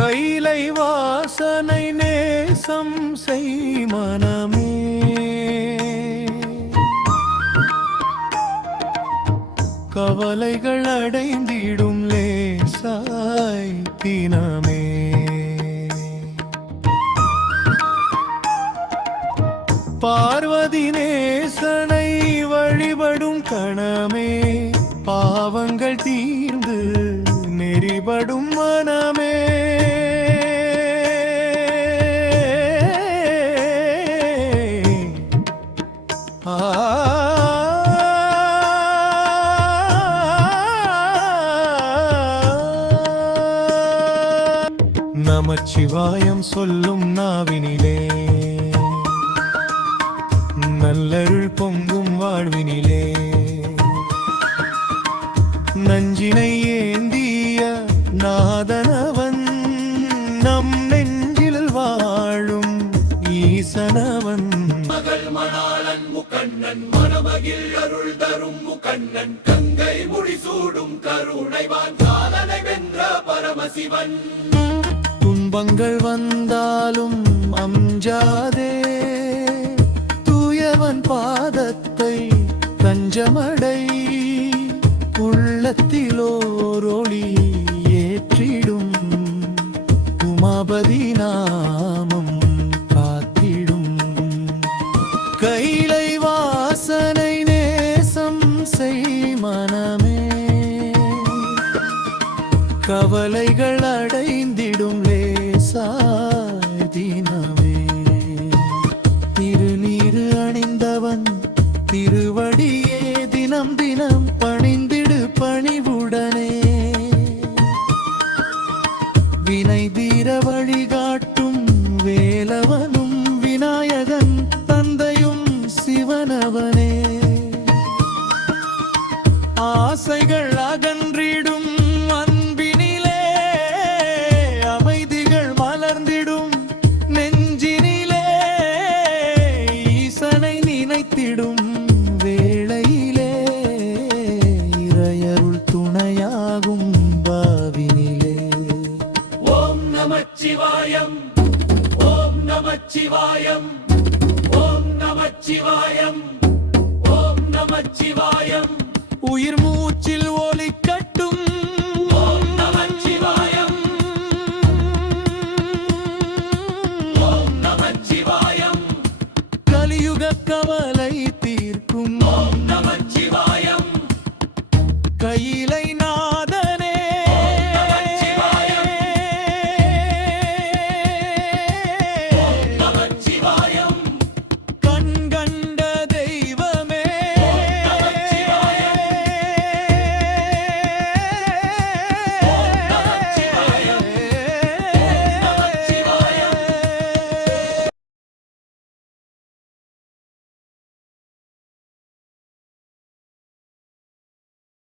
கைலை வாசனை நேசம் செய் மனமே, கவலைகள் அடைந்திடும் லேசாய் தினமே. பார்வதி நேசனை வழிபடும் கணமே, பாவங்கள் தீர்ந்து நெறிபடும் மனமே. நமச்சிவாயம் சொல்லும் நாவினிலே, நல்லருள் பொங்கும் வாழ்வினிலே, நஞ்சினை ஏந்திய நாதனவன், நம் நெஞ்சில் வாழும் ஈசனவன். மகள் மணாளன் முக்கண்ணன், மணமகிழ் அருள் தரும் முக்கண்ணன், கங்கை முடிசூடும் கருணைவான், காலனை வென்ற பரமசிவன். துன்பங்கள் வந்தாலும் அஞ்சாதே, தூயவன் பாதத்தை தஞ்சமடை, உள்ளத்திலோரொளி ஏற்றிடும் உமாபதி நாமம் காத்திடும். கைலை வாசனை நேசம் செய் மனமே, கவலைகள் அடைந்திடும் லேசாய் தினமே. திருநீரு அணிந்தவன் திருவடியே, தினம் தினம் பணிந்திடு பணிவுடனே. வினை தீர வழிகாட்டும் வேலவனும் விநாயகன், தந்தையும் சிவனவனே. ஆசைகள்